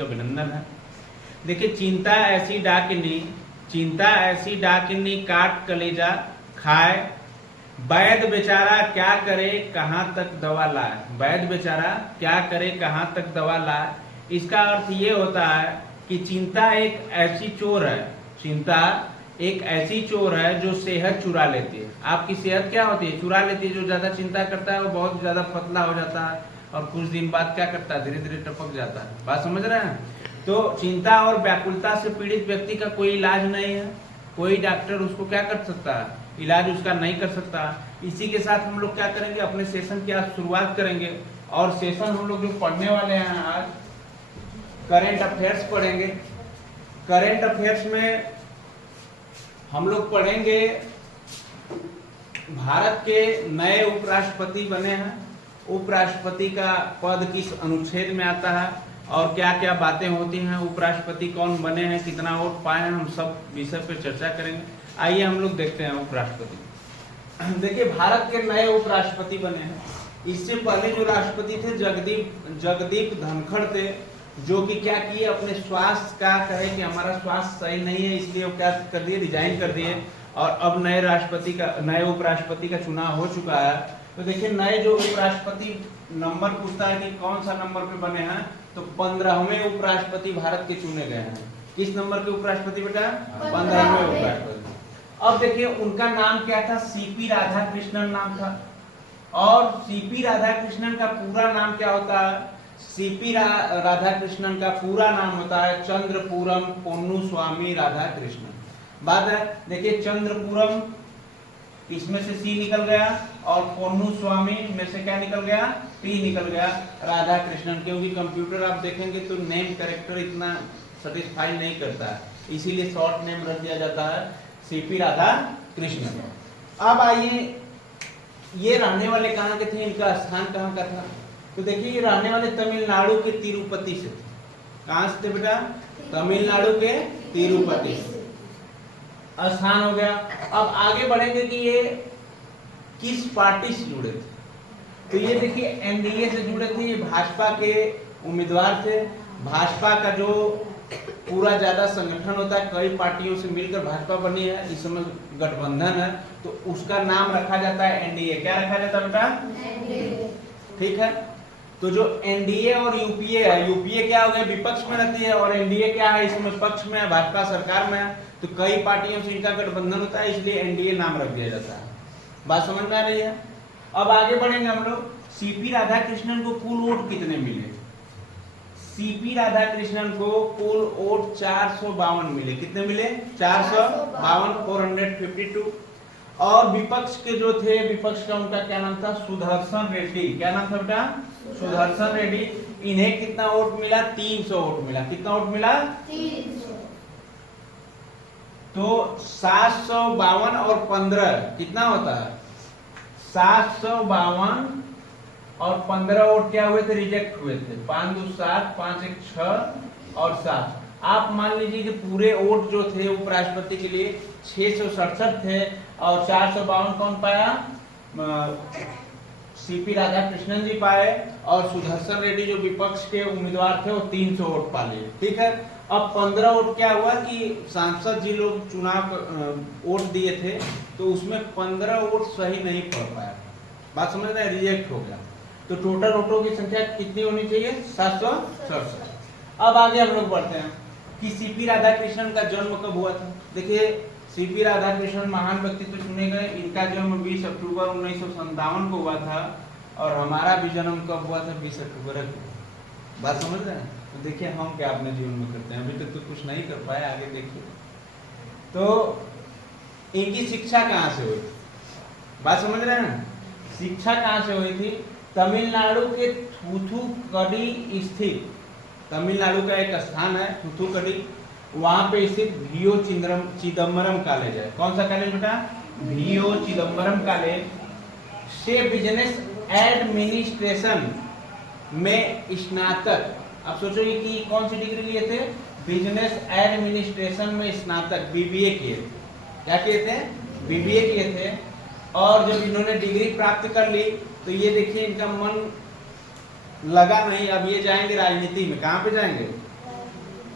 हार्दिक अभिनंदन है। देखिए, चिंता ऐसी डाकिनी काट कलेजा खाए, वैद्य बेचारा क्या करे कहाँ तक दवा लाए। वैद्य बेचारा क्या करे कहाँ तक दवा लाए, इसका अर्थ ये होता है कि चिंता एक ऐसी चोर है, चिंता एक ऐसी चोर है जो सेहत चुरा लेती है। आपकी सेहत क्या होती है? चुरा लेती है। जो ज्यादा चिंता करता है वो बहुत ज्यादा पतला हो जाता है और कुछ दिन बाद क्या करता है, धीरे धीरे टपक जाता है। बात समझ रहे हैं? तो चिंता और व्याकुलता से पीड़ित व्यक्ति का कोई इलाज नहीं है, कोई डॉक्टर उसको क्या कर सकता है, इलाज उसका नहीं कर सकता। इसी के साथ हम लोग क्या करेंगे, अपने सेशन की आज शुरुआत करेंगे। और सेशन हम लोग जो पढ़ने वाले हैं आज, करेंट अफेयर्स पढ़ेंगे। करेंट अफेयर्स में हम लोग पढ़ेंगे भारत के नए उपराष्ट्रपति बने हैं, उपराष्ट्रपति का पद किस अनुच्छेद में आता है और क्या क्या बातें होती हैं, उपराष्ट्रपति कौन बने हैं, कितना वोट पाए हैं, हम सब विषय पर चर्चा करेंगे। आइए हम लोग देखते हैं उपराष्ट्रपति। देखिए, भारत के नए उपराष्ट्रपति बने हैं। इससे पहले जो राष्ट्रपति थे जगदीप धनखड़ थे, जो कि क्या किए, अपने स्वास्थ्य का कहे कि हमारा स्वास्थ्य सही नहीं है, इसलिए वो क्या कर दिए, रिजाइन कर दिए। और अब नए उपराष्ट्रपति का चुनाव हो चुका है। तो देखिए, नए जो उपराष्ट्रपति नंबर पूछता है कि कौन सा नंबर पे बने हैं, तो 15वें उपराष्ट्रपति भारत के चुने गए हैं। किस नंबर के उपराष्ट्रपति बेटा? 15वें उपराष्ट्रपति। अब देखिए, उनका नाम क्या था? सीपी राधाकृष्णन नाम था। और सीपी राधाकृष्णन का पूरा नाम क्या होता है? सीपी राधाकृष्णन का पूरा नाम होता है चंद्रपूरम पोन्नुस्वामी राधाकृष्णन। बात है, देखिए, चंद्रपूरम इसमें से सी निकल गया और पोन्नुस्वामी में से क्या निकल गया? पी निकल गया। राधाकृष्णन, क्योंकि कंप्यूटर आप देखेंगे तो नेम कैरेक्टर इतना सेटिस्फाई नहीं करता है, इसीलिए शॉर्ट नेम रख दिया जाता है सीपी राधाकृष्णन। अब आइए, ये रहने वाले कहाँ के थे, इनका स्थान कहाँ का था? तो देखिए, ये रहने वाले तमिलनाडु के तिरुपति से थे। कहाँ से थे बेटा? तमिलनाडु के तिरुपति से। स्थान हो गया। अब आगे बढ़ेंगे कि ये किस पार्टी से जुड़े थे। तो ये देखिए, एनडीए से जुड़े थे, ये भाजपा के उम्मीदवार थे। भाजपा का जो पूरा ज्यादा संगठन होता है, कई पार्टियों से मिलकर भाजपा बनी है, इस समय गठबंधन है, तो उसका नाम रखा जाता है एनडीए। क्या रखा जाता है बेटा? ठीक है। तो जो एनडीए और यूपीए है, यूपीए क्या हो गया, विपक्ष में रहती है, और एनडीए क्या है, इसमें पक्ष में है, भाजपा सरकार में है। तो कई पार्टियों से इनका गठबंधन होता है, इसलिए एनडीए नाम रख दिया जाता है। बात समझ में आ रही है? अब आगे बढ़ेंगे हम लोग। सीपी राधाकृष्णन को कुल वोट कितने मिले? सीपी राधाकृष्णन को कुल वोट 452 मिले। कितने मिले? 452, 452। और विपक्ष के जो थे, विपक्ष का उनका क्या नाम था? सुदर्शन रेड्डी। क्या नाम था बेटा? सुदर्शन रेड्डी। इन्हें कितना वोट मिला? 300 वोट मिला। कितना वोट मिला? 300। तो 752 और 15 कितना होता है? 752 और 15 वोट क्या हुए थे? रिजेक्ट हुए थे। 5 2 7, 5 1 6 और 7। आप मान लीजिए कि पूरे वोट जो थे उपराष्ट्रपति के लिए 667 थे और 452 कौन पाया? सीपी राधाकृष्णन जी पाए, और सुदर्शन रेड्डी जो विपक्ष के उम्मीदवार थे वो 300 वोट पा लिए। ठीक है। अब 15 वोट क्या हुआ कि सांसद जी लोग चुनाव वोट दिए थे, तो उसमें 15 वोट सही नहीं पड़ पाया। बात समझ रहे हैं? रिजेक्ट हो गया। तो टोटल वोटों की संख्या कितनी होनी चाहिए? 767। अब आगे हम लोग बढ़ते हैं कि सीपी राधाकृष्णन का जन्म कब हुआ था। देखिए, सीपी राधाकृष्णन महान व्यक्तित्व चुने गए। इनका जन्म 20 अक्टूबर 1957 को हुआ था, और हमारा भी जन्म कब हुआ था? 20 अक्टूबर को। बात समझ रहे हैं? तो देखिए, हम क्या अपने जीवन में करते हैं, अभी तक तो कुछ नहीं कर पाए, आगे देखिए। तो इनकी शिक्षा कहाँ से हुई? बात समझ रहे हैं? शिक्षा कहाँ से हुई थी? तमिलनाडु के थूथुकडी स्थित, तमिलनाडु का एक स्थान है थूथुकडी, वहां पे स्थित वीओ चिदम्बरम कॉलेज है। कौन सा कॉलेज बेटा? वीओ चिदम्बरम कॉलेज से बिजनेस एडमिनिस्ट्रेशन में स्नातक। अब सोचोगे कि कौन सी डिग्री लिए थे? बिजनेस एडमिनिस्ट्रेशन में स्नातक, बीबीए किए। क्या किए थे? बीबीए किए थे। और जब इन्होंने डिग्री प्राप्त कर ली, तो ये देखिए, इनका मन लगा नहीं, अब ये जाएंगे राजनीति में। कहाँ पे जाएंगे?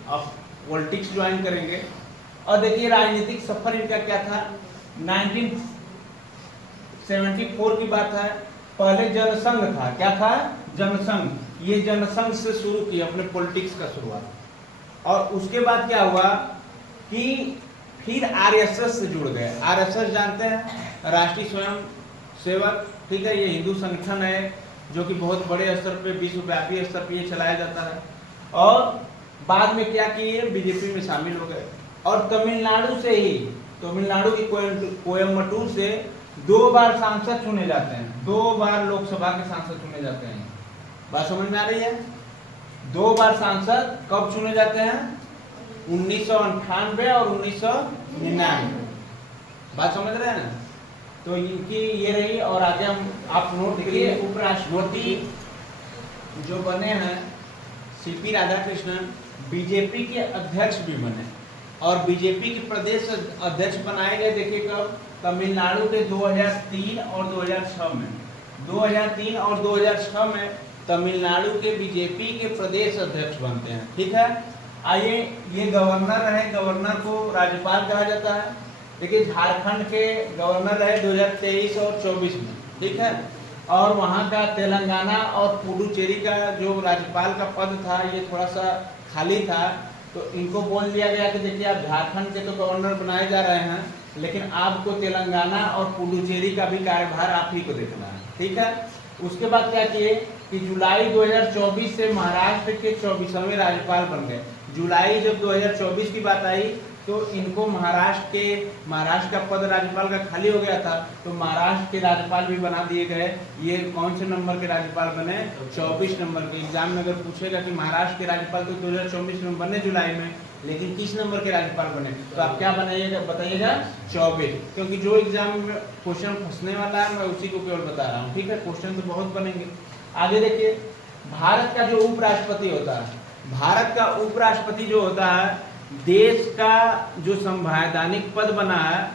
अब पॉलिटिक्स ज्वाइन करेंगे। और देखिए राजनीतिक सफर इनका क्या था, 1974 की बात है। पहले जनसंघ था, क्या था, जनसंघ। ये जनसंघ से शुरू की अपने पॉलिटिक्स का शुरुआत। और उसके बाद क्या हुआ कि फिर आरएसएस से जुड़ गए। आरएसएस जानते हैं, राष्ट्रीय स्वयं सेवक, ठीक है, ये हिंदू संगठन है जो कि बहुत बड़े स्तर पे, विश्वव्यापी स्तर पे ये चलाया जाता है। और बाद में क्या किए, बीजेपी में शामिल हो गए। और तमिलनाडु से ही, तमिलनाडु की कोयम्बटूर से 2 बार सांसद चुने जाते हैं, 2 बार लोकसभा के सांसद चुने जाते हैं। बात समझ में आ रही है? 2 बार सांसद कब चुने जाते हैं, 1998 और 1999। बात समझ रहे हैं? तो इनकी ये रही। और आगे हम आप नोट करिए, उपराष्ट्रपति जो बने हैं सीपी राधाकृष्णन, बीजेपी के अध्यक्ष भी बने। और बीजेपी के प्रदेश अध्यक्ष बनाए गए, देखिए कब, तमिलनाडु के 2003 और 2006 में। 2003 और 2006 में तमिलनाडु के बीजेपी के प्रदेश अध्यक्ष बनते हैं, ठीक है। आइए, ये गवर्नर रहे, गवर्नर को राज्यपाल कहा जाता है। देखिए झारखंड के गवर्नर रहे 2023 और 24 में, ठीक है। और वहाँ का तेलंगाना और पुडुचेरी का जो राज्यपाल का पद था ये थोड़ा सा खाली था, तो इनको बोल दिया गया कि देखिए आप झारखंड के तो गवर्नर बनाए जा रहे हैं, लेकिन आपको तेलंगाना और पुडुचेरी का भी कार्यभार आप ही को देखना है, ठीक है। उसके बाद क्या किए कि जुलाई 2024 से महाराष्ट्र के 24वें राज्यपाल बन गए। जुलाई जब 2024 की बात आई तो इनको महाराष्ट्र का पद राज्यपाल का खाली हो गया था, तो महाराष्ट्र के राज्यपाल भी बना दिए गए। ये कौन से नंबर के राज्यपाल बने, 24 नंबर के। एग्जाम में अगर पूछेगा कि महाराष्ट्र के राज्यपाल तो 2024 में बने जुलाई में, लेकिन किस नंबर के राज्यपाल बने, तो आप क्या बनाइएगा, बताइएगा 24, क्योंकि जो एग्जाम में क्वेश्चन फंसने वाला है मैं उसी को केवल बता रहा हूँ, ठीक है। क्वेश्चन तो बहुत बनेंगे। आगे देखिए, भारत का जो उपराष्ट्रपति होता है, भारत का उपराष्ट्रपति जो होता है, देश का जो संवैधानिक पद बना है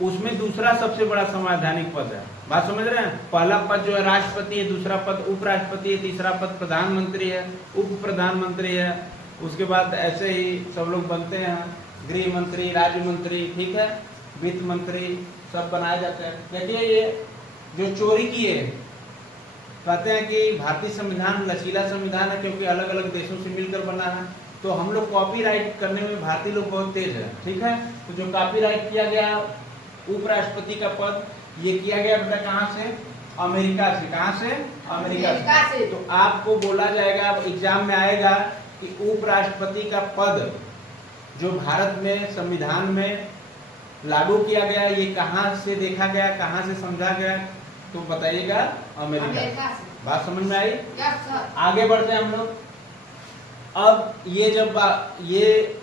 उसमें दूसरा सबसे बड़ा संवैधानिक पद है। बात समझ रहे हैं? पहला पद जो है राष्ट्रपति है, दूसरा पद उपराष्ट्रपति है, तीसरा पद प्रधानमंत्री है, उप प्रधानमंत्री है। उसके बाद ऐसे ही सब लोग बनते हैं, गृह मंत्री, राज्य मंत्री, ठीक है, वित्त मंत्री, सब बनाए जाते हैं। देखिए ये जो चोरी किए, कहते हैं कि भारतीय संविधान लचीला संविधान है क्योंकि अलग अलग देशों से मिलकर बना है, तो हम लोग कॉपीराइट करने में भारतीय लोग बहुत तेज है, ठीक है। तो जो कॉपीराइट किया गया उपराष्ट्रपति का पद, ये किया गया बेटा कहाँ से, अमेरिका से। कहाँ से? अमेरिका से। तो आपको बोला जाएगा, एग्जाम में आएगा कि उपराष्ट्रपति का पद जो भारत में संविधान में लागू किया गया, ये कहाँ से देखा गया, कहाँ से समझा गया, तो बताइएगा अमेरिका से। बात समझ में आई? आगे बढ़ते हैं हम लोग। अब ये जब ये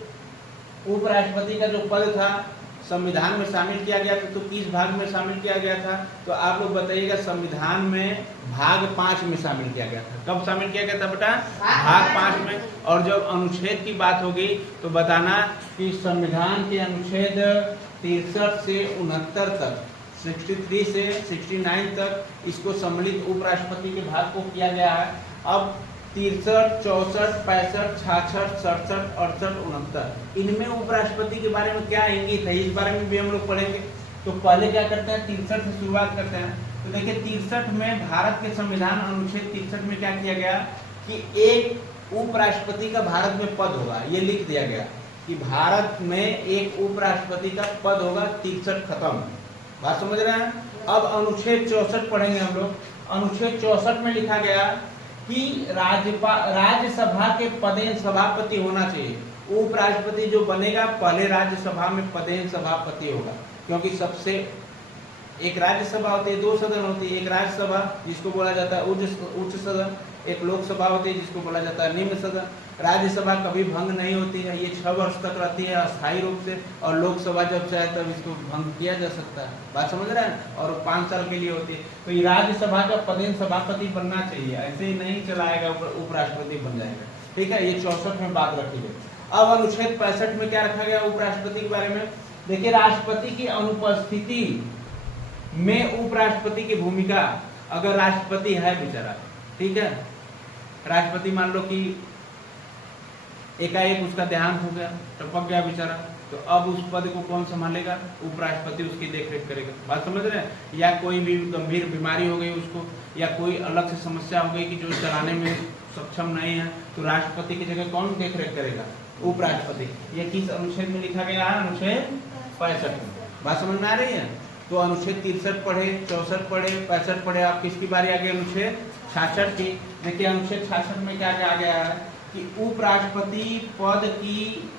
उपराष्ट्रपति का जो पद था संविधान में शामिल किया गया था, तो किस भाग में शामिल किया गया था, तो आप लोग बताइएगा। संविधान में भाग 5 में शामिल किया गया था। कब शामिल किया गया था बेटा? भाग 5 में। और जब अनुच्छेद की बात होगी तो बताना कि संविधान के अनुच्छेद 63 से 69 तक, 63 से 69 तक इसको सम्मिलित उपराष्ट्रपति के भाग को किया गया है। अब 63, 64, 65, 66, 67, 68, 69 इनमें उपराष्ट्रपति के बारे में क्या इंगित है, इस बारे में भी हम लोग पढ़ेंगे। तो पहले क्या करते हैं, 63 से शुरुआत करते हैं। तो देखिए 63 में भारत के संविधान अनुच्छेद 63 में क्या किया गया कि एक उपराष्ट्रपति का भारत में पद होगा, ये लिख दिया गया कि भारत में एक उपराष्ट्रपति का पद होगा। 63 खत्म। बात समझ रहे हैं? अब अनुच्छेद 64 पढ़ेंगे हम लोग। अनुच्छेद 64 में लिखा गया कि राज्यसभा के पदेन सभापति होना चाहिए। उपराष्ट्रपति जो बनेगा पहले राज्यसभा में पदेन सभापति होगा, क्योंकि सबसे एक राज्यसभा होती है, 2 सदन होती है। एक राज्यसभा जिसको बोला जाता है उच्च सदन, एक लोकसभा होती है जिसको बोला जाता है निम्न सदन। राज्यसभा कभी भंग नहीं होती है, ये 6 वर्ष तक रहती है अस्थायी रूप से, और लोकसभा जब चाहे तब इसको भंग किया जा सकता है। बात समझ रहे हैं? और 5 साल के लिए होती है। तो ये राज्यसभा का पदेन सभापति बनना चाहिए, ऐसे ही नहीं चलाएगा, उपराष्ट्रपति बन जाएगा, ठीक है। ये 64 में बात रखी गई। अब अनुच्छेद 65 में क्या रखा गया उपराष्ट्रपति के बारे में? देखिए राष्ट्रपति की अनुपस्थिति में उपराष्ट्रपति की भूमिका, अगर राष्ट्रपति है बेचारा, ठीक है, राष्ट्रपति मान लो कि एकाएक उसका देहांत हो गया, टपक गया बेचारा, तो अब उस पद को कौन संभालेगा? उपराष्ट्रपति उसकी देखरेख करेगा। बात समझ रहे हैं? या कोई भी गंभीर बीमारी हो गई उसको, या कोई अलग से समस्या हो गई कि जो चलाने में सक्षम नहीं है, तो राष्ट्रपति की जगह कौन देखरेख करेगा? उपराष्ट्रपति। ये किस अनुच्छेद में लिखा गया है? अनुच्छेद 65 में। बात समझ में आ रही है? तो अनुच्छेद 63 पढ़े, 64 पढ़े, 65 पढ़े, आप किसकी बारी आ गई? अनुच्छेद 66 की। देखिए अनुच्छेद 66 में क्या कहा गया है कि उपराष्ट्रपति पद की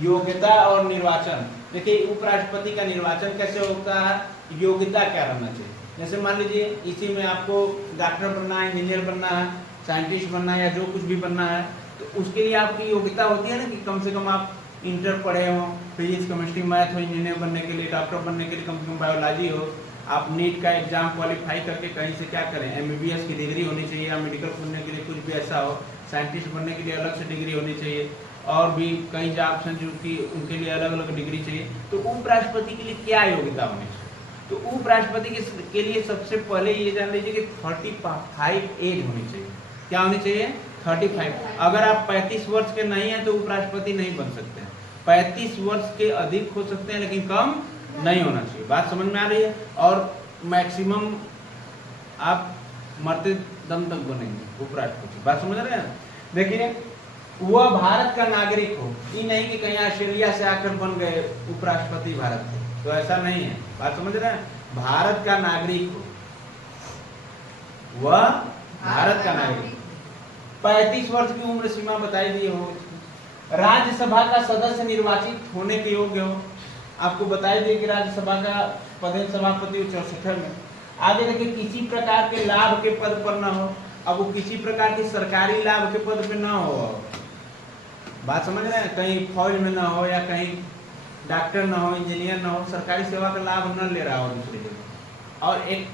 योग्यता और निर्वाचन। देखिए उपराष्ट्रपति का निर्वाचन कैसे होता है, योग्यता क्या रहना चाहिए। जैसे मान लीजिए इसी में आपको डॉक्टर बनना है, इंजीनियर बनना है, साइंटिस्ट बनना है, या जो कुछ भी बनना है, तो उसके लिए आपकी योग्यता होती है ना कि कम से कम आप इंटर पढ़े हो, फिजिक्स केमिस्ट्री मैथ हो, इंजीनियर बनने के लिए, डॉक्टर बनने के लिए कम से कम बायोलॉजी हो, आप नीट का एग्जाम क्वालिफाई करके कहीं से क्या करें, MBBS की डिग्री होनी चाहिए, या मेडिकल बनने के लिए कुछ भी ऐसा हो, साइंटिस्ट बनने के लिए अलग से डिग्री होनी चाहिए, और भी कई जॉब्स हैं जो कि उनके लिए अलग अलग डिग्री चाहिए। तो उपराष्ट्रपति के लिए क्या योग्यता होनी चाहिए? तो उपराष्ट्रपति के लिए सबसे पहले ये जान लीजिए कि 35 एज होनी चाहिए। क्या होनी चाहिए? 35। अगर आप 35 वर्ष के नहीं हैं तो उपराष्ट्रपति नहीं बन सकते हैं। 35 वर्ष के अधिक हो सकते हैं लेकिन कम नहीं होना चाहिए। बात समझ में आ रही है? और मैक्सिमम आप मरते दम तक बनेंगे उपराष्ट्रपति। बात समझ रहे हैं? देखिए वह भारत का नागरिक हो, ये नहीं कि कहीं ऑस्ट्रेलिया से आकर बन गए उपराष्ट्रपति भारत के, तो ऐसा नहीं है। बात समझ रहे हैं? भारत का नागरिक हो, वह भारत का नागरिक। 35 वर्ष की उम्र सीमा बताई दी हो, राज्यसभा का सदस्य निर्वाचित होने के योग्य हो। आपको बताई दी कि राज्यसभा का पदेन सभापति 64 में। आगे देखिए किसी प्रकार के लाभ के पद पर न हो। अब वो किसी प्रकार की सरकारी लाभ के पद पे न हो। बात समझ रहे हैं? कहीं फौज में ना हो, या कहीं डॉक्टर ना हो, इंजीनियर ना हो, सरकारी सेवा का लाभ न ले रहा हो दूसरी जगह, और एक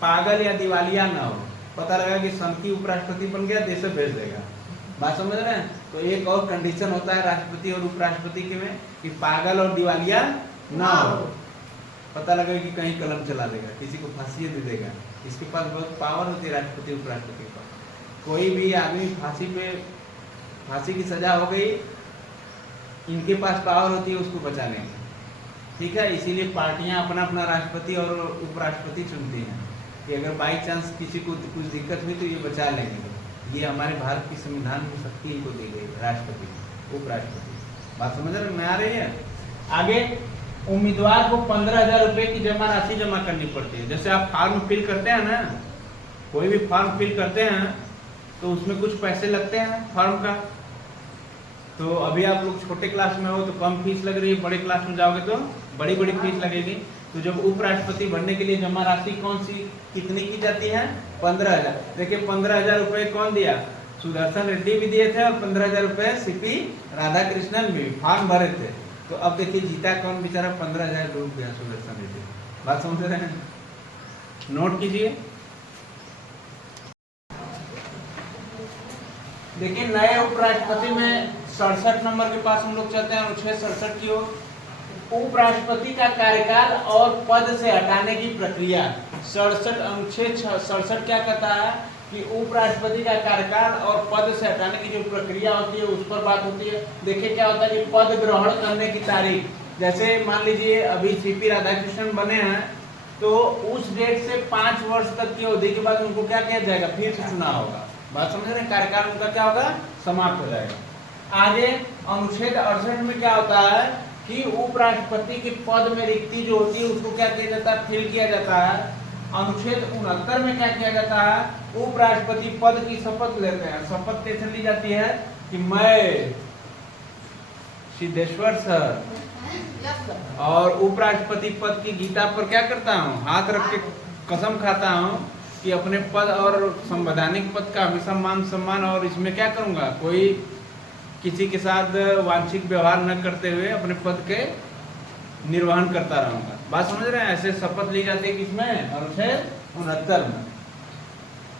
पागल या दिवालिया ना हो, पता लगा कि सनकी उपराष्ट्रपति बन गया, देश से भेज देगा। बात समझ रहे हैं? तो एक और कंडीशन होता है राष्ट्रपति और उपराष्ट्रपति के में कि पागल और दिवालिया ना हो। पता लगा कि कहीं कलम चला देगा, किसी को फांसी दे देगा। इसके पास बहुत पावर होती है राष्ट्रपति उपराष्ट्रपति के पास। कोई भी आदमी फांसी की सजा हो गई, इनके पास पावर होती है उसको बचाने की। ठीक है, इसीलिए पार्टियां अपना अपना राष्ट्रपति और उपराष्ट्रपति चुनती हैं कि अगर बाई चांस किसी को कुछ दिक्कत हुई तो ये बचा लेंगे। ये हमारे भारत की संविधान में शक्ति इनको दी गई, राष्ट्रपति उपराष्ट्रपति। बात समझ में आ रही है? आगे उम्मीदवार को 15,000 रुपए की जमा राशि जमा करनी पड़ती है। जैसे आप फॉर्म फिल करते हैं ना, कोई भी फॉर्म फिल करते हैं तो उसमें कुछ पैसे लगते हैं फॉर्म का। तो अभी आप लोग छोटे क्लास में हो तो कम फीस लग रही है, बड़े क्लास में जाओगे तो बड़ी बड़ी फीस लगेगी। तो जब उपराष्ट्रपति बनने के लिए जमा राशि कौन सी कितनी की जाती है? 15,000। देखिए 15,000 रुपए कौन दिया? सुदर्शन रेड्डी भी दिए थे, और 15,000 रुपए CP राधाकृष्णन भी फॉर्म भरे थे। तो अब देखिए जीता कौन बेचारा? 15,000 डूब गया सुदर्शन रेड्डी। बात समझ रहे हैं? नोट कीजिए। देखिए नए उपराष्ट्रपति में 67 नंबर के पास हम लोग चलते हैं, अनुच्छेद 67 की ओर। उपराष्ट्रपति का कार्यकाल और पद से हटाने की प्रक्रिया। 67 अनुच्छेद 67 क्या कहता है कि उपराष्ट्रपति का कार्यकाल और पद से हटाने की जो प्रक्रिया होती है उस पर बात होती है। देखिए क्या होता है कि पद ग्रहण करने की तारीख, जैसे मान लीजिए अभी CP राधाकृष्णन बने हैं, तो उस डेट से 5 वर्ष तक की अवधि के बाद उनको क्या किया जाएगा? फिर से चुनाव होगा। बात समझ रहे हैं? कार्यकाल उनका क्या होगा? समाप्त हो जाएगा। आगे अनुच्छेद 68 में क्या होता है कि उपराष्ट्रपति के पद में रिक्ति जो होती है उसको क्या किया जाता है? फिल किया जाता है। अनुच्छेद 69 में क्या किया जाता है? उपराष्ट्रपति पद की शपथ लेते हैं। शपथ कैसे ली जाती है कि मैं सिद्धेश्वर सर और उपराष्ट्रपति पद की गीता पर क्या करता हूँ? हाथ रख के कसम खाता हूँ कि अपने पद और संवैधानिक पद का हमेशा मान सम्मान, और इसमें क्या करूंगा? कोई किसी के साथ वांछिक व्यवहार न करते हुए अपने पद के निर्वहन करता रहूंगा। बात समझ रहे हैं? ऐसे शपथ ली जाती है किसमें? अनुच्छेद 69 में।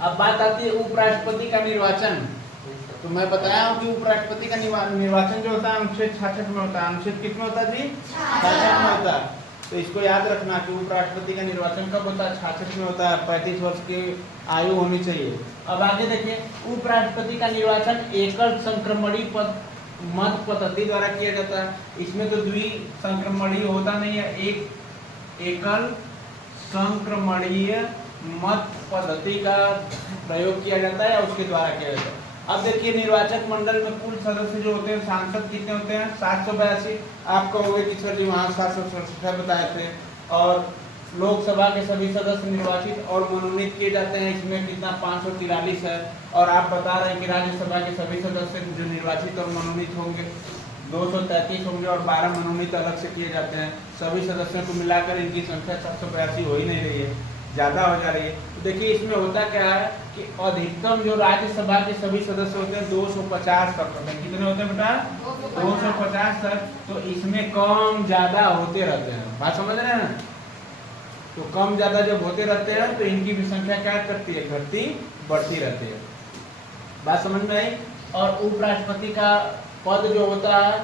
अब बात आती है उपराष्ट्रपति का निर्वाचन। तो मैं बताया हूँ कि उपराष्ट्रपति का निर्वाचन जो होता है अनुच्छेद 66 में होता है। अनुच्छेद किसमें होता है जी? 66 में होता है। तो इसको याद रखना कि उपराष्ट्रपति का निर्वाचन कब होता है? 66 में होता है। 35 वर्ष की आयु होनी चाहिए। अब आगे देखिए उपराष्ट्रपति का निर्वाचन एकल संक्रमणीय पद मत पद्धति द्वारा किया जाता है। इसमें तो द्विसंक्रमणीय होता नहीं है, एक एकल संक्रमणीय मत पद्धति का प्रयोग किया जाता है या उसके द्वारा किया जाता है। अब देखिए निर्वाचक मंडल में कुल सदस्य जो होते हैं, सांसद कितने होते हैं? 782। आप कहोगे कि सर जी वहाँ 767 बताए थे। और लोकसभा के सभी सदस्य निर्वाचित और मनोनीत किए जाते हैं, इसमें कितना 543 है। और आप बता रहे हैं कि राज्यसभा के सभी सदस्य जो निर्वाचित और मनोनीत होंगे 233 होंगे और 12 मनोनीत अलग से किए जाते हैं। सभी सदस्यों को मिलाकर इनकी संख्या 782 हो ही नहीं रही है, ज्यादा हो जा रही है। तो देखिए इसमें होता क्या है कि अधिकतम जो राज्यसभा के सभी सदस्य होते हैं 250 तक होते हैं। कितने होते हैं बेटा? 250 तक। तो इसमें कम ज्यादा होते रहते हैं, बात समझ रहे हैं? तो कम ज्यादा जब होते रहते हैं तो इनकी भी संख्या क्या करती है? घटती बढ़ती रहती है। बात समझ में आई? और उपराष्ट्रपति का पद जो होता है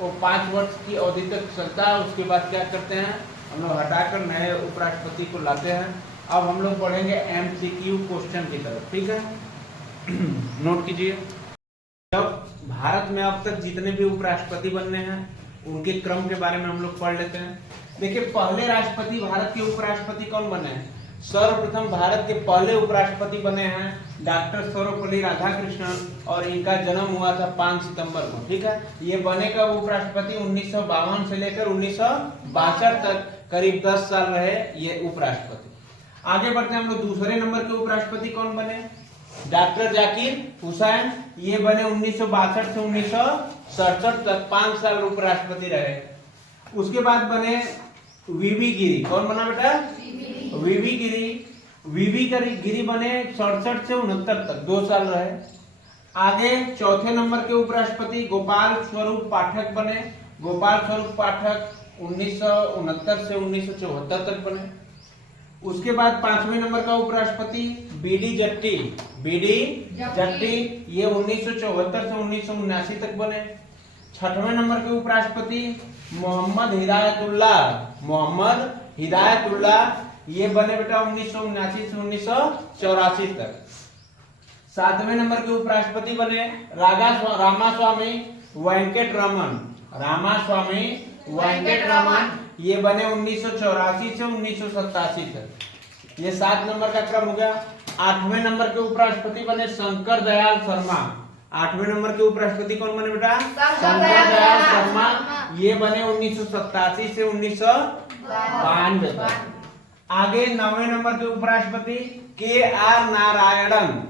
वो 5 वर्ष की अवधि तक चलता है। उसके बाद क्या करते हैं हम लोग? हटाकर नए उपराष्ट्रपति को लाते हैं। अब हम लोग पढ़ेंगे एमसीक्यू क्वेश्चन की तरफ, ठीक है? नोट कीजिए। जब भारत में अब तक जितने भी उपराष्ट्रपति बनने हैं उनके क्रम के बारे में हम लोग पढ़ लेते हैं। देखिए पहले राष्ट्रपति, भारत के उपराष्ट्रपति कौन बने हैं? सर्वप्रथम भारत के पहले उपराष्ट्रपति बने हैं डॉक्टर सर्वपल्ली राधाकृष्णन और इनका जन्म हुआ था 5 सितंबर को, ठीक है? ये बने कब उपराष्ट्रपति? 1952 से लेकर 1962 तक करीब 10 साल रहे ये उपराष्ट्रपति। आगे बढ़ते हैं हम लोग। दूसरे नंबर के उपराष्ट्रपति कौन बने? डॉक्टर जाकिर हुसैन। ये बने 1962 से 1967 तक 5 साल उपराष्ट्रपति रहे। उसके बाद बने वीवी गिरी। कौन बना बेटा? वीवी गिरी। वीवी गिरी बने 67 से 69 तक 2 साल रहे। आगे चौथे नंबर के उपराष्ट्रपति गोपाल स्वरूप पाठक बने। गोपाल स्वरूप पाठक 1969 से 1974 तक बने। उसके बाद 5वें नंबर का उपराष्ट्रपति बीडी जट्टी। बीडी जट्टी ये 1974 से 1979 तक बने। 6वें नंबर के उपराष्ट्रपति मोहम्मद हिदायतुल्लाह। मोहम्मद हिदायतुल्लाह ये बने बेटा 1979 से 1984 तक। 7वें नंबर के उपराष्ट्रपति बने रामास्वामी वेंकटरमन। रामास्वामी वेंकटरमन ये बने 1984 से 1987 तक। ये 7 नंबर का क्रम हो गया। 8वें नंबर के उपराष्ट्रपति बने शंकर दयाल शर्मा। 8वें नंबर के उपराष्ट्रपति कौन बने बेटा? शंकर दयाल शर्मा। ये बने 1987 से 1992 तक। आगे 9वें नंबर के उपराष्ट्रपति के आर नारायणन।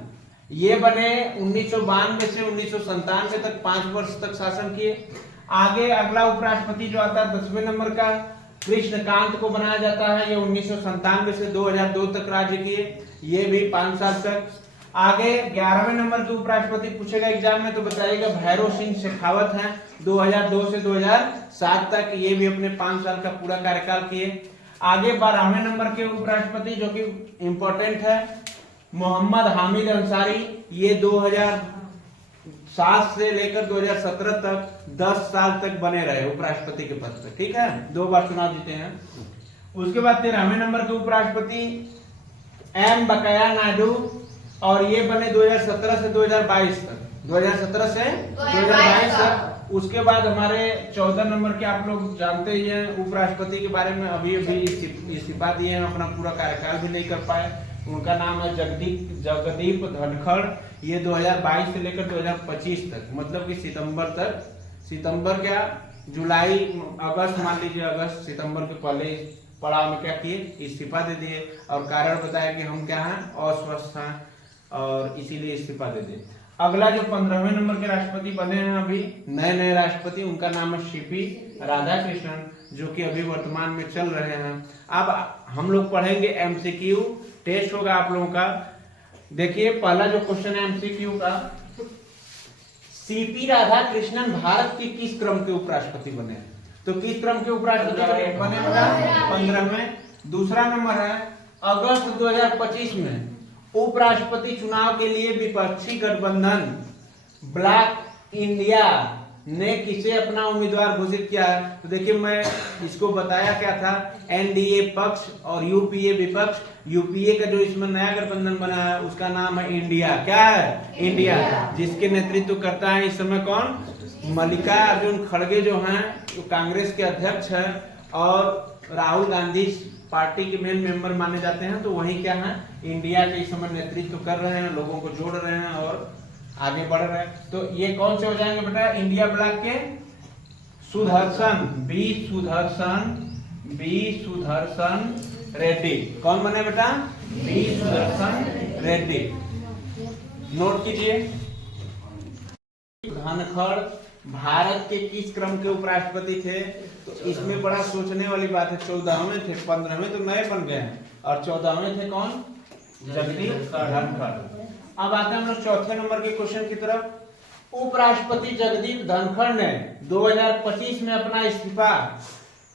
ये बने 1992 से 1997 तक 5 वर्ष तक शासन किए। आगे अगला उपराष्ट्रपति जो आता है 10वें नंबर का कृष्णकांत को बनाया जाता है। ये 1997 से 2002 तक राज्य किए, ये भी 5 साल तक। आगे 11वें नंबर के उपराष्ट्रपति पूछेगा एग्जाम में तो बताइएगा भैरव सिंह शेखावत हैं। 2002 से 2007 तक ये भी अपने 5 साल का पूरा कार्यकाल किए। आगे 12वें नंबर के उपराष्ट्रपति जो कि इंपॉर्टेंट है मोहम्मद हामिद अंसारी। ये 2007 से लेकर 2017 तक 10 साल तक बने रहे उपराष्ट्रपति के पद पर, ठीक है? 2 बार चुनाव जीते हैं। उसके बाद 13वें नंबर के उपराष्ट्रपति एम वेंकैया नायडू और ये बने 2017 से 2022 तक। 2017 से 2022 तक। उसके बाद हमारे 14 नंबर के आप लोग जानते ही हैं उपराष्ट्रपति के बारे में, अभी इस्तीफा दिए हैं, अपना पूरा कार्यकाल भी नहीं कर पाए। उनका नाम है जगदीप धनखड़। ये 2022 से लेकर 2025 तक, मतलब कि सितंबर क्या जुलाई अगस्त, मान लीजिए अगस्त सितंबर के पहले पड़ाव में क्या किए? इस्तीफा दे दिए। और कारण बताया कि हम क्या हैं? अस्वस्थ हैं और इसीलिए इस्तीफा दे दिए। अगला जो 15वें नंबर के राष्ट्रपति बने हैं अभी नए राष्ट्रपति, उनका नाम है सीपी राधाकृष्णन, जो कि अभी वर्तमान में चल रहे हैं। अब हम लोग पढ़ेंगे एमसीक्यू, टेस्ट होगा आप लोगों का। देखिए पहला जो क्वेश्चन है एमसीक्यू का, सीपी राधाकृष्णन भारत के किस क्रम के उपराष्ट्रपति बने हैं? तो किस क्रम के उपराष्ट्रपति बने? 15वें। दूसरा नंबर है अगस्त 2025 में उपराष्ट्रपति चुनाव के लिए विपक्षी गठबंधन ब्लैक इंडिया ने किसे अपना उम्मीदवार घोषित किया है? तो देखिए मैं इसको बताया क्या था, एनडीए पक्ष और यूपीए विपक्ष। यूपीए का जो इसमें नया गठबंधन बना है उसका नाम है इंडिया। क्या है? इंडिया। जिसके नेतृत्व करता है इस समय कौन? मल्लिकार्जुन खड़गे जो हैं वो कांग्रेस के अध्यक्ष हैं और राहुल गांधी पार्टी के मेन मेंबर माने जाते हैं। तो वही क्या है, इंडिया के इस समय नेतृत्व कर रहे हैं, लोगों को जोड़ रहे हैं और आगे बढ़ रहे हैं। तो ये कौन से हो जाएंगे बेटा, इंडिया ब्लॉक के सुदर्शन बी सुदर्शन रेड्डी। कौन बने बेटा, बी सुदर्शन रेड्डी। नोट कीजिए, धनखड़ भारत के किस क्रम के उपराष्ट्रपति थे? तो इसमें बड़ा सोचने वाली बात है। 14वें थे, 15वें तो नए बन गए हैं और 14वें थे कौन, जगदीप धनखड़। अब आते हैं हम लोग चौथे नंबर के क्वेश्चन की तरफ। उपराष्ट्रपति जगदीप धनखड़ ने 2025 में अपना इस्तीफा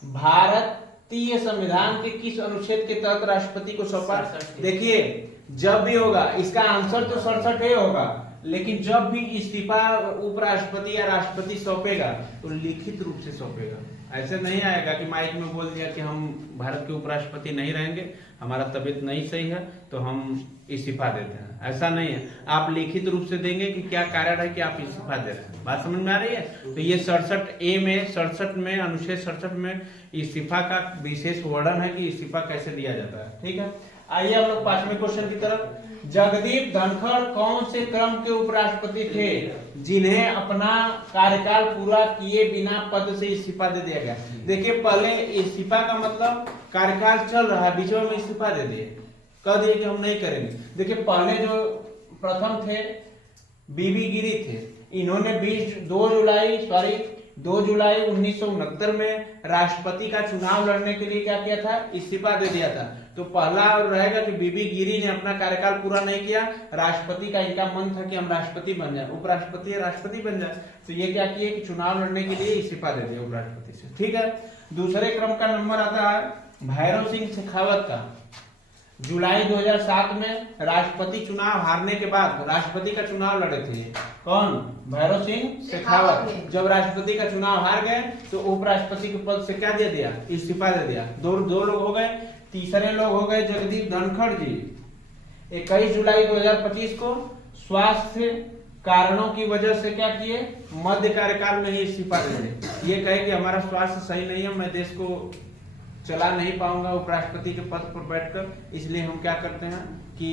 भारतीय संविधान के किस अनुच्छेद के तहत राष्ट्रपति को सौंपा? देखिए, जब भी होगा इसका आंसर तो 67 होगा, लेकिन जब भी इस्तीफा उपराष्ट्रपति या राष्ट्रपति सौंपेगा तो लिखित रूप से सौंपेगा। ऐसे नहीं आएगा कि माइक में बोल दिया कि हम भारत के उपराष्ट्रपति नहीं रहेंगे, हमारा तबीयत नहीं सही है तो हम इस्तीफा देते हैं, ऐसा नहीं है। आप लिखित रूप से देंगे कि क्या कारण है कि आप इस्तीफा दे रहे हैं। बात समझ में आ रही है? तो ये 67A में 67 में अनुच्छेद 67 में इस्तीफा का विशेष वर्णन है कि इस्तीफा कैसे दिया जाता है। ठीक है, आइए हम लोग 5वें क्वेश्चन की तरफ। जगदीप धनखड़ कौन से क्रम के उपराष्ट्रपति थे जिन्हें अपना कार्यकाल पूरा किए बिना पद से इस्तीफा दे दिया गया? देखिए, पहले इस्तीफा का मतलब कार्यकाल चल रहा है, बीच में इस्तीफा दे दिए, कह दिए कि हम नहीं करेंगे। देखिए, पहले जो प्रथम थे बीबी गिरी थे, इन्होंने 2 जुलाई 1969 में राष्ट्रपति का चुनाव लड़ने के लिए क्या किया था, इस्तीफा दे दिया था। तो पहला रहेगा कि बीबी गिरी ने अपना कार्यकाल पूरा नहीं किया, राष्ट्रपति का इनका मन था कि हम राष्ट्रपति बन जाए, उपराष्ट्रपति राष्ट्रपति बन जाए, तो ये क्या किए कि चुनाव लड़ने के लिए इस्तीफा दे दिया उपराष्ट्रपति से। ठीक है, दूसरे क्रम का नंबर आता है भैरव सिंह शेखावत का। जुलाई 2007 में राष्ट्रपति चुनाव हारने के बाद राष्ट्रपति का चुनाव लड़े थे। कौन? भैरव सिंह शेखावत। जब राष्ट्रपति का चुनाव हार गए तो उपराष्ट्रपति के पद से क्या दे दिया, इस्तीफा दे दिया। दो लोग हो गए। तीसरे लोग हो गए जगदीप धनखड़ जी। 21 जुलाई 2025 को स्वास्थ्य कारणों की वजह से क्या किए, मध्य कार्यकाल में ही इस्तीफा दे दिए। ये कहे कि हमारा स्वास्थ्य सही नहीं है, मैं देश को चला नहीं पाऊंगा उपराष्ट्रपति के पद पर बैठकर, इसलिए हम क्या करते हैं कि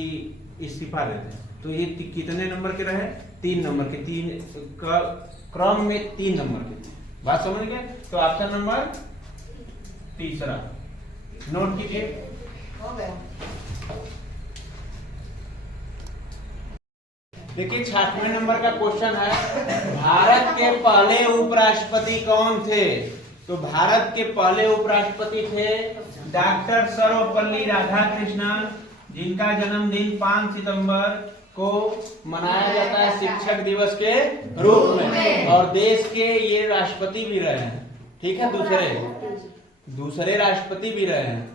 इस्तीफा देते हैं। तो ये कितने नंबर के रहे, 3 नंबर के, 3 क्रम में 3 नंबर के। बात समझ गए? तो ऑप्शन नंबर तीसरा नोट कीजिए। देखिए, 6वें नंबर का क्वेश्चन है, भारत के पहले उपराष्ट्रपति कौन थे? तो भारत के पहले उपराष्ट्रपति थे डॉक्टर सर्वपल्ली राधाकृष्णन, जिनका जन्मदिन 5 सितंबर को मनाया जाता है शिक्षक दिवस के रूप में, और देश के ये राष्ट्रपति भी रहे हैं। ठीक है, दूसरे राष्ट्रपति भी रहे हैं,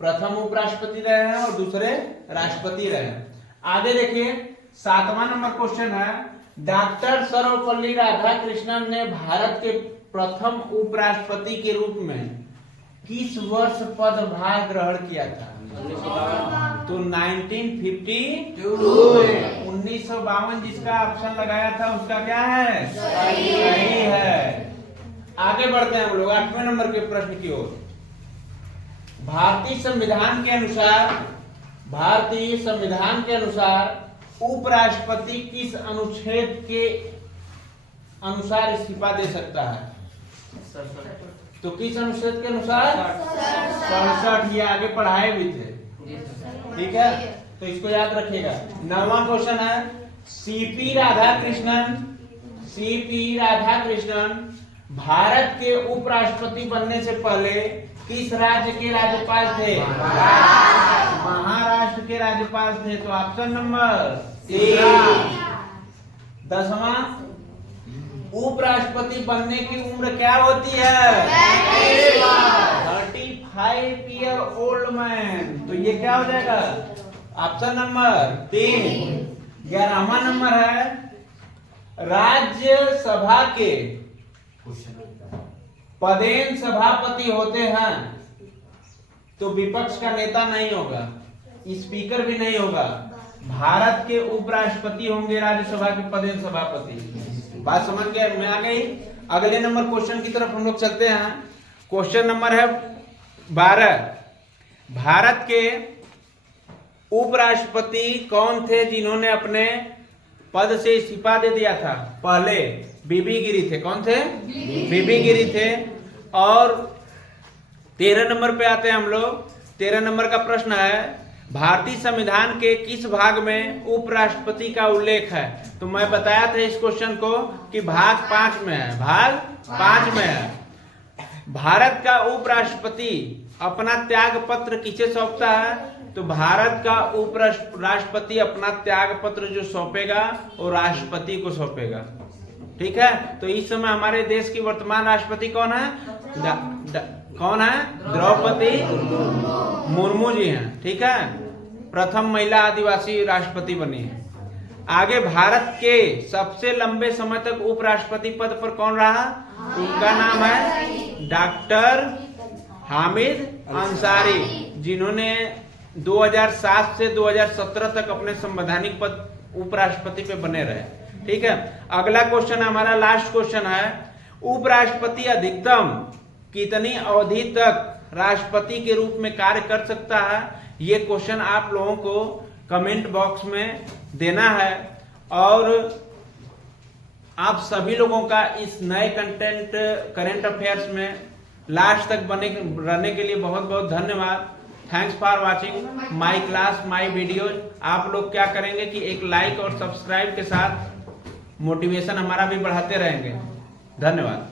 प्रथम उपराष्ट्रपति रहे हैं और दूसरे राष्ट्रपति रहे हैं। आगे देखिए, 7वां नंबर क्वेश्चन है, डॉक्टर सर्वपल्ली राधाकृष्णन ने भारत के प्रथम उपराष्ट्रपति के रूप में किस वर्ष पदभार ग्रहण किया था? तो 1952 जिसका ऑप्शन लगाया था उसका क्या है, सही है। आगे बढ़ते हैं हम लोग 8वें नंबर के प्रश्न की ओर। भारतीय संविधान के अनुसार उपराष्ट्रपति किस अनुच्छेद के अनुसार इस्तीफा दे सकता है? तो किस अनुच्छेद के अनुसार? 67। ये आगे पढ़ाए भी थे। ठीक है, तो इसको याद रखिएगा। 9वां क्वेश्चन है, सीपी राधाकृष्णन भारत के उपराष्ट्रपति बनने से पहले किस राज्य के राज्यपाल थे? महाराष्ट्र के राज्यपाल थे। तो ऑप्शन नंबर 3। 10वां, उपराष्ट्रपति बनने की उम्र क्या होती है? 35 ईयर ओल्ड मैन। तो ये क्या हो जाएगा? Option number 3। 11वां नंबर है, राज्यसभा के पदेन सभापति होते हैं तो विपक्ष का नेता नहीं होगा, स्पीकर भी नहीं होगा, भारत के उपराष्ट्रपति होंगे राज्यसभा के पदेन सभापति। बात समझ में आ गई। अगले नंबर क्वेश्चन की तरफ हम लोग चलते हैं। क्वेश्चन नंबर है 12। भारत के उपराष्ट्रपति कौन थे जिन्होंने अपने पद से इस्तीफा दे दिया था? पहले बीबी गिरी थे। कौन थे? बीबी गिरी थे। और 13 नंबर पे आते हैं हम लोग। 13 नंबर का प्रश्न है, भारतीय संविधान के किस भाग में उपराष्ट्रपति का उल्लेख है? तो मैं बताया था इस क्वेश्चन को कि भाग 5 में है। भाग 5 में है। भारत का उपराष्ट्रपति अपना त्याग पत्र किसे सौंपता है? तो भारत का उपराष्ट्रपति अपना त्याग पत्र जो सौंपेगा वो राष्ट्रपति को सौंपेगा। ठीक है। तो इस समय हमारे देश की वर्तमान राष्ट्रपति कौन है? कौन है? द्रौपदी मुर्मू जी हैं। ठीक है। प्रथम महिला आदिवासी राष्ट्रपति बनी है। आगे, भारत के सबसे लंबे समय तक उपराष्ट्रपति पद पर कौन रहा? उनका नाम है डॉक्टर हामिद अंसारी, जिन्होंने 2007 से 2017 तक अपने संवैधानिक पद उपराष्ट्रपति पे बने रहे। ठीक है। अगला क्वेश्चन हमारा लास्ट क्वेश्चन है, उपराष्ट्रपति अधिकतम कितनी अवधि तक राष्ट्रपति के रूप में कार्य कर सकता है? ये क्वेश्चन आप लोगों को कमेंट बॉक्स में देना है। और आप सभी लोगों का इस नए कंटेंट करंट अफेयर्स में लास्ट तक बने रहने के लिए बहुत बहुत धन्यवाद। Thanks for watching my class my videos. आप लोग क्या करेंगे कि एक लाइक और सब्सक्राइब के साथ मोटिवेशन हमारा भी बढ़ाते रहेंगे। धन्यवाद।